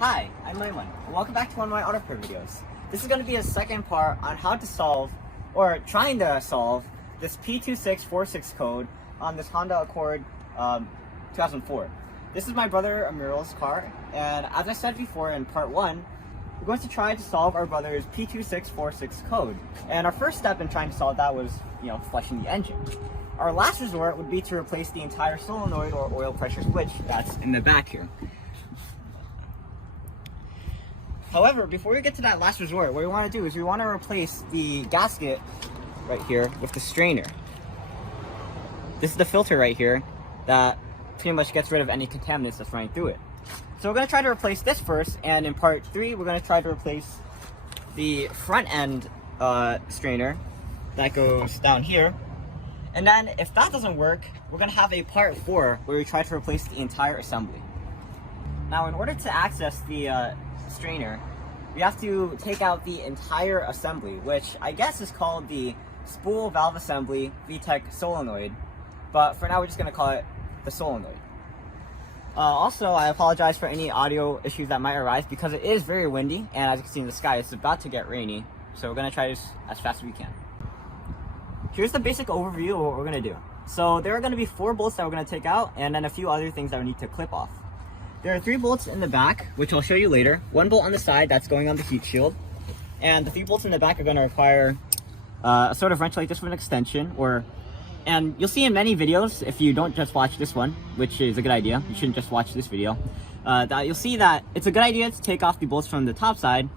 Hi, I'm Aiman, and welcome back to one of my auto repair videos. This is going to be a second part on how to solve, or trying to solve, this P2646 code on this Honda Accord 2004. This is my brother Amirul's car, and as I said before in part 1, we're going to try to solve our brother's P2646 code. And our first step in trying to solve that was, flushing the engine. Our last resort would be to replace the entire solenoid or oil pressure switch that's in the back here. However, before we get to that last resort, what we want to do is we want to replace the gasket right here with the strainer. This is the filter right here that pretty much gets rid of any contaminants that's running through it. So we're going to try to replace this first, and in part 3, we're going to try to replace the front end strainer that goes down here. And then if that doesn't work, we're going to have a part 4 where we try to replace the entire assembly. Now, in order to access the strainer, we have to take out the entire assembly, which I guess is called the Spool Valve Assembly VTEC Solenoid, but for now we're just going to call it the solenoid. Also, I apologize for any audio issues that might arise because it is very windy, and as you can see in the sky, it's about to get rainy, so we're going to try this as fast as we can. Here's the basic overview of what we're going to do. So there are going to be 4 bolts that we're going to take out, and then a few other things that we need to clip off. There are 3 bolts in the back, which I'll show you later. 1 bolt on the side that's going on the heat shield. And the 3 bolts in the back are going to require a sort of wrench like this with an extension. And you'll see in many videos, if you don't just watch this one, which is a good idea, you shouldn't just watch this video, that you'll see that it's a good idea to take off the bolts from the top side,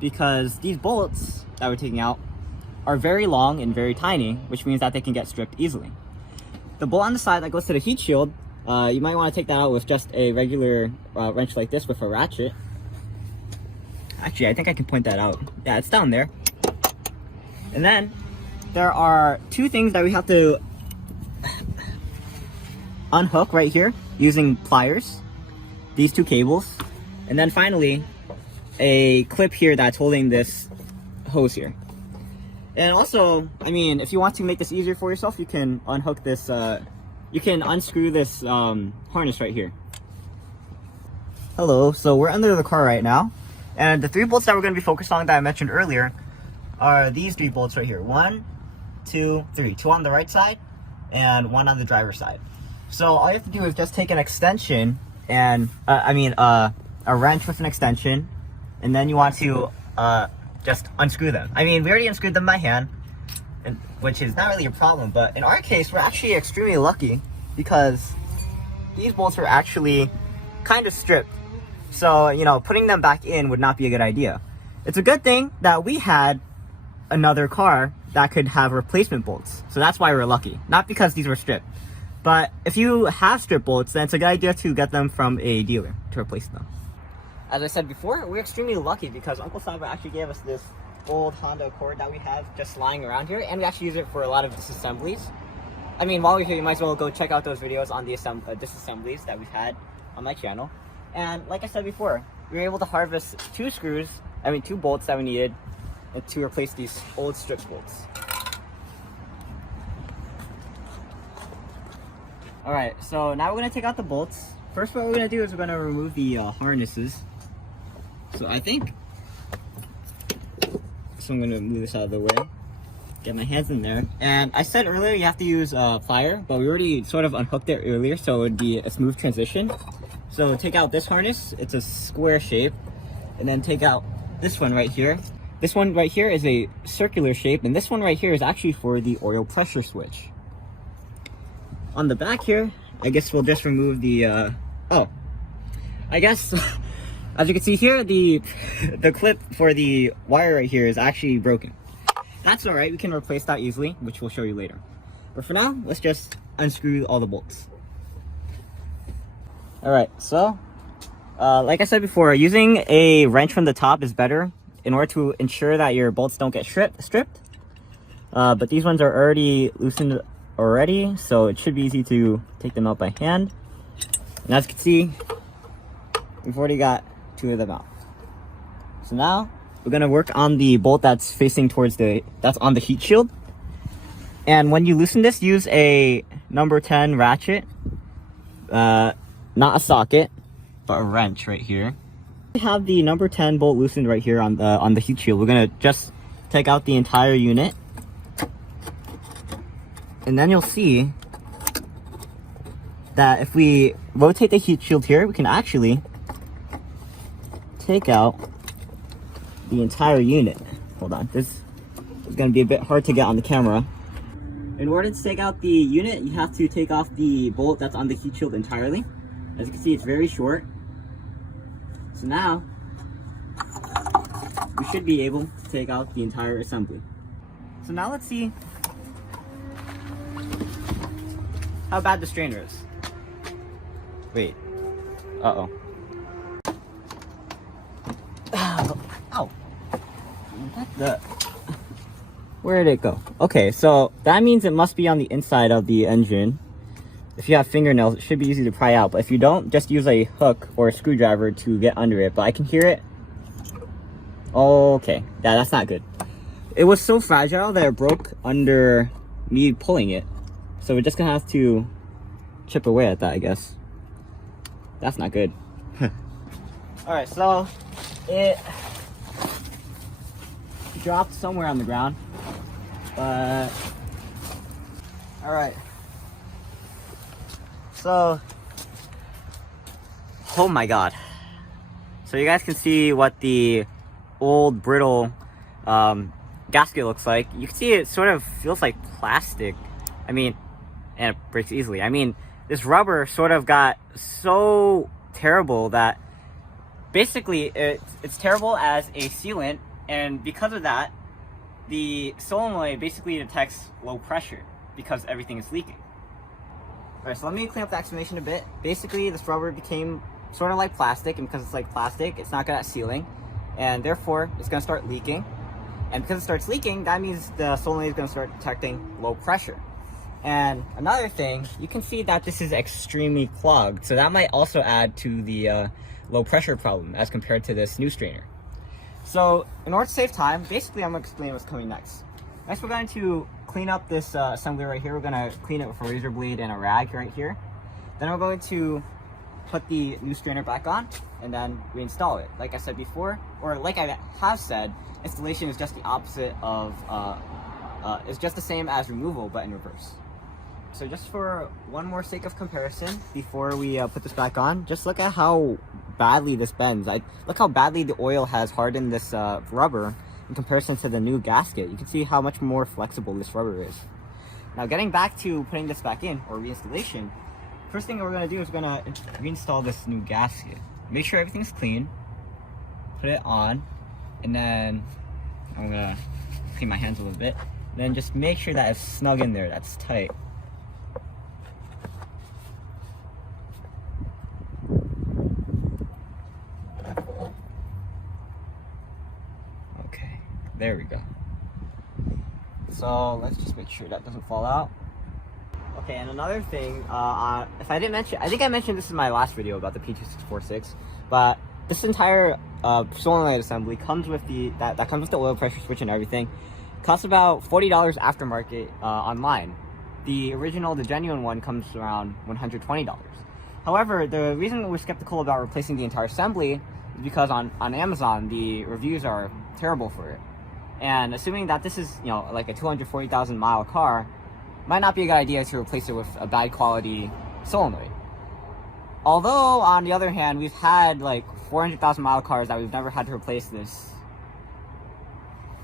because these bolts that we're taking out are very long and very tiny, which means that they can get stripped easily. The bolt on the side that goes to the heat shield, you might want to take that out with just a regular wrench like this with a ratchet. Actually, I think I can point that out. Yeah, it's down there. And then there are 2 things that we have to unhook right here using pliers. These 2 cables. And then finally, a clip here that's holding this hose here. And also, if you want to make this easier for yourself, you can unhook this you can unscrew this harness right here. Hello, so we're under the car right now, and the 3 bolts that we're going to be focused on that I mentioned earlier are these 3 bolts right here. 1, 2, 3. 2 on the right side and 1 on the driver's side. So all you have to do is just take an extension and a wrench with an extension, and then you want to just unscrew them. We already unscrewed them by hand, which is not really a problem, but in our case, we're actually extremely lucky because these bolts are actually kind of stripped. So, putting them back in would not be a good idea. It's a good thing that we had another car that could have replacement bolts. So that's why we're lucky. Not because these were stripped. But if you have stripped bolts, then it's a good idea to get them from a dealer to replace them. As I said before, we're extremely lucky because Uncle Saba actually gave us this old Honda Accord that we have just lying around here, and we actually use it for a lot of disassemblies. While we're here, you might as well go check out those videos on the disassemblies that we've had on my channel. And like I said before, we were able to harvest 2 bolts that we needed to replace these old strip bolts. Alright, so now we're going to take out the bolts. First, what we're going to do is we're going to remove the harnesses. So I'm going to move this out of the way, get my hands in there. And I said earlier you have to use a plier, but we already sort of unhooked it earlier, so it would be a smooth transition. So take out this harness, it's a square shape, and then take out this one right here. This one right here is a circular shape, and this one right here is actually for the oil pressure switch. On the back here, I guess we'll just remove the, as you can see here, the clip for the wire right here is actually broken. That's alright, we can replace that easily, which we'll show you later. But for now, let's just unscrew all the bolts. Alright, so, like I said before, using a wrench from the top is better in order to ensure that your bolts don't get stripped. But these ones are already loosened already, so it should be easy to take them out by hand. And as you can see, we've already got 2 of them out. So now we're going to work on the bolt that's facing towards that's on the heat shield. And when you loosen this, use a number 10 ratchet, not a socket, but a wrench right here. to have the number 10 bolt loosened right here on the heat shield. We're gonna just take out the entire unit, and then you'll see that if we rotate the heat shield here, we can actually take out the entire unit. Hold on, this is gonna be a bit hard to get on the camera. In order to take out the unit, you have to take off the bolt that's on the heat shield entirely. As you can see, it's very short. So now, we should be able to take out the entire assembly. So now let's see how bad the strainer is. Wait. Uh-oh. Ow. What the? Where did it go? Okay, so that means it must be on the inside of the engine. If you have fingernails, it should be easy to pry out. But if you don't, just use a hook or a screwdriver to get under it. But I can hear it. Okay, yeah, that's not good. It was so fragile that it broke under me pulling it. So we're just gonna have to chip away at that, I guess. That's not good. Alright, so it dropped somewhere on the ground. But alright. So, oh my god. So you guys can see what the old brittle gasket looks like. You can see it sort of feels like plastic. I mean, and it breaks easily. I mean, this rubber sort of got so terrible that basically it's terrible as a sealant, and because of that, the solenoid basically detects low pressure because everything is leaking. Alright, so let me clean up the explanation a bit. Basically, this rubber became sort of like plastic, and because it's like plastic, it's not good at sealing, and therefore it's going to start leaking. And because it starts leaking, that means the solenoid is going to start detecting low pressure. And another thing, you can see that this is extremely clogged, so that might also add to the low pressure problem as compared to this new strainer. So in order to save time, basically I'm going to explain what's coming next. Next, we're going to clean up this assembly right here. We're going to clean it with a razor blade and a rag right here. Then we're going to put the new strainer back on and then reinstall it. Like I said before, or like I have said, installation is just the opposite of, it's just the same as removal, but in reverse. So just for one more sake of comparison, before we put this back on, just look at how badly this bends. Look how badly the oil has hardened this rubber in comparison to the new gasket. You can see how much more flexible this rubber is. Now getting back to putting this back in, or reinstallation, first thing we're going to do is we're going to reinstall this new gasket. Make sure everything's clean, put it on, and then I'm going to clean my hands a little bit. Then just make sure that it's snug in there, that's tight. Okay, there we go. So let's just make sure that doesn't fall out. Okay, and another thing, if I didn't mention, I think I mentioned this in my last video about the P2646, but this entire solenoid assembly comes with that comes with the oil pressure switch and everything. Costs about $40 aftermarket online. The original, the genuine one, comes around $120. However, the reason we're skeptical about replacing the entire assembly is because on Amazon the reviews are terrible for it. And assuming that this is, you know, like a 240,000 mile car, might not be a good idea to replace it with a bad quality solenoid. Although, on the other hand, we've had like 400,000 mile cars that we've never had to replace this.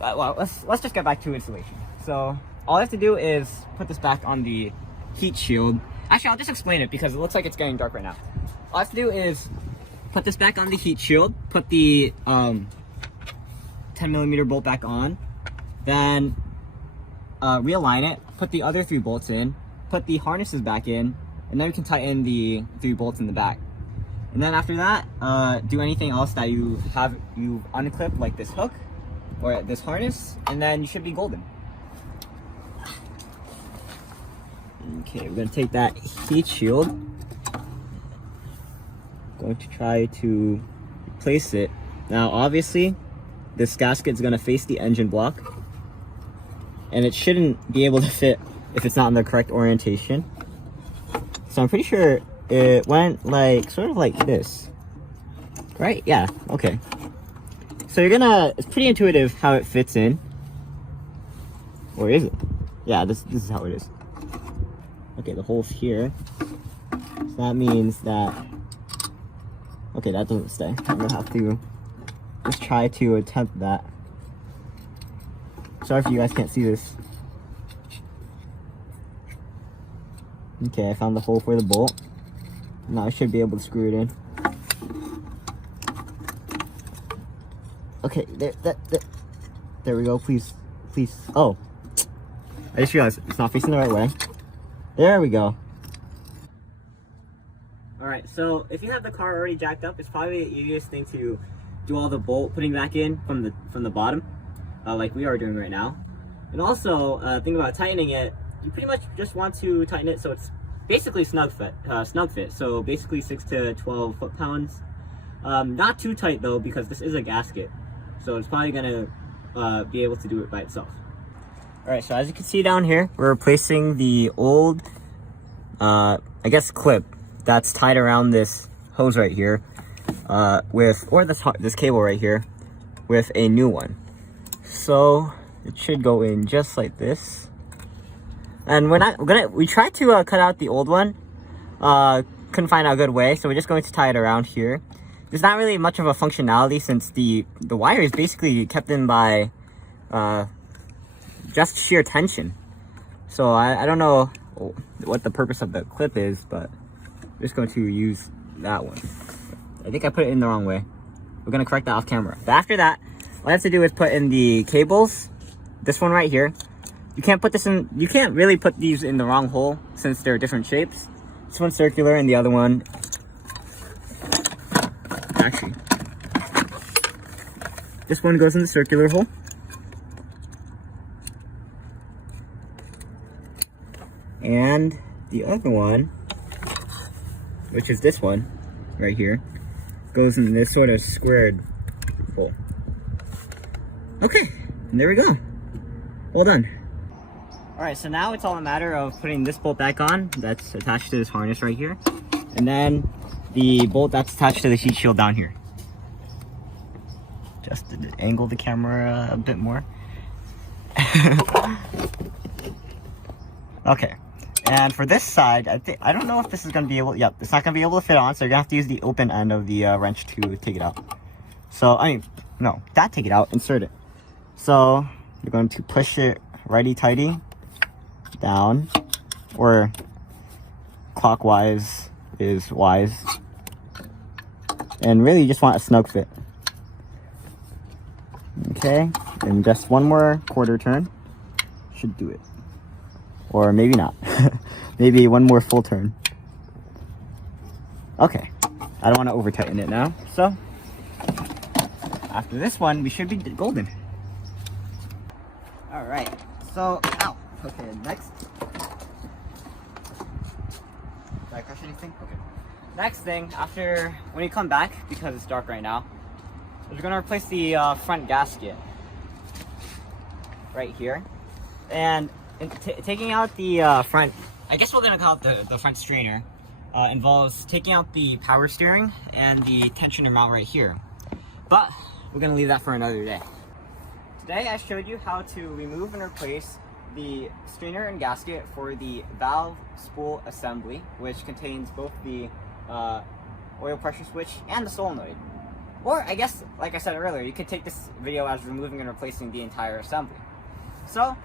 Well, let's just get back to installation. So all I have to do is put this back on the heat shield. Actually, I'll just explain it because it looks like it's getting dark right now. All I have to do is put this back on the heat shield, put the 10mm bolt back on, then realign it, put the other 3 bolts in, put the harnesses back in, and then we can tighten the 3 bolts in the back. And then after that, do anything else that you've unclipped, like this hook or this harness, and then you should be golden. Okay, we're gonna take that heat shield. Going to try to replace it. Now, obviously, this gasket is gonna face the engine block, and it shouldn't be able to fit if it's not in the correct orientation. So I'm pretty sure it went like, sort of like this. Right? Yeah, okay. So you're gonna, it's pretty intuitive how it fits in. Or is it? Yeah, this is how it is. Okay, the hole's here. So that means that, okay, that doesn't stay. I'm gonna have to just try to attempt that. Sorry if you guys can't see this. Okay, I found the hole for the bolt. Now I should be able to screw it in. Okay, there we go, please. Oh, I just realized it's not facing the right way. There we go. Alright, so if you have the car already jacked up, it's probably the easiest thing to do all the bolt putting back in from the bottom, like we are doing right now. And also, think about tightening it. You pretty much just want to tighten it so it's basically snug fit. So basically 6 to 12 foot-pounds. Not too tight though, because this is a gasket. So it's probably gonna be able to do it by itself. Alright, so as you can see down here, we're replacing the old, I guess, clip that's tied around this hose right here, this cable right here, with a new one. So it should go in just like this. And we tried to cut out the old one, couldn't find a good way, so we're just going to tie it around here. There's not really much of a functionality since the wire is basically kept in by just sheer tension. So I don't know what the purpose of the clip is, but I'm just going to use that one. I think I put it in the wrong way. We're gonna correct that off camera. But after that, all I have to do is put in the cables. This one right here. You can't really put these in the wrong hole since they're different shapes. This one's circular and the other one, actually, this one goes in the circular hole. And the other one, which is this one right here, goes in this sort of squared hole. Okay, and there we go. Well done. Alright, so now it's all a matter of putting this bolt back on that's attached to this harness right here, and then the bolt that's attached to the heat shield down here. Just to angle the camera a bit more. Okay, and for this side, I don't know if this is going to be able, yep, it's not going to be able to fit on, so you're going to have to use the open end of the wrench to take it out. So, take it out, insert it. So, you're going to push it righty-tighty down, or clockwise is wise. And really you just want a snug fit. Okay, and just one more quarter turn should do it. Or maybe not. Maybe one more full turn. Okay, I don't want to over tighten it now. So, after this one, we should be golden. Alright, so, ow. Okay, next. Did I crush anything? Okay. Next thing, when you come back, because it's dark right now, we're going to replace the front gasket. Right here. And taking out the front, I guess we're going to call it the front strainer, involves taking out the power steering and the tensioner mount right here. But, we're going to leave that for another day. Today I showed you how to remove and replace the strainer and gasket for the valve spool assembly, which contains both the oil pressure switch and the solenoid. Or I guess, like I said earlier, you could take this video as removing and replacing the entire assembly. So,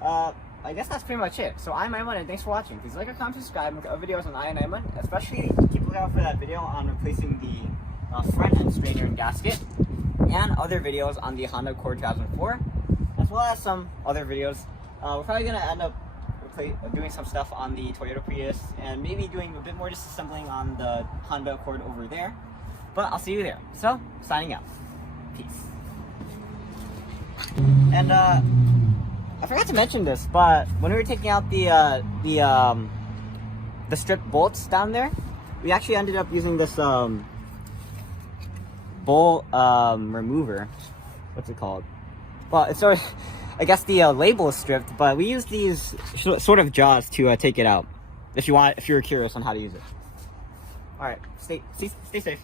I guess that's pretty much it. So I'm Aiman, and thanks for watching. Please like, comment, subscribe, and other videos on EyeOnAiman. Especially keep looking out for that video on replacing the front end strainer and gasket, and other videos on the Honda Accord 2004, as well as some other videos. We're probably going to end up doing some stuff on the Toyota Prius, and maybe doing a bit more disassembling on the Honda Accord over there. But I'll see you there. So, signing out. Peace. And I forgot to mention this, but when we were taking out the strip bolts down there, we actually ended up using this bolt remover. What's it called? Well, it's sort of, I guess the label is stripped, but we use these sort of jaws to take it out. If you're curious on how to use it. All right, stay safe.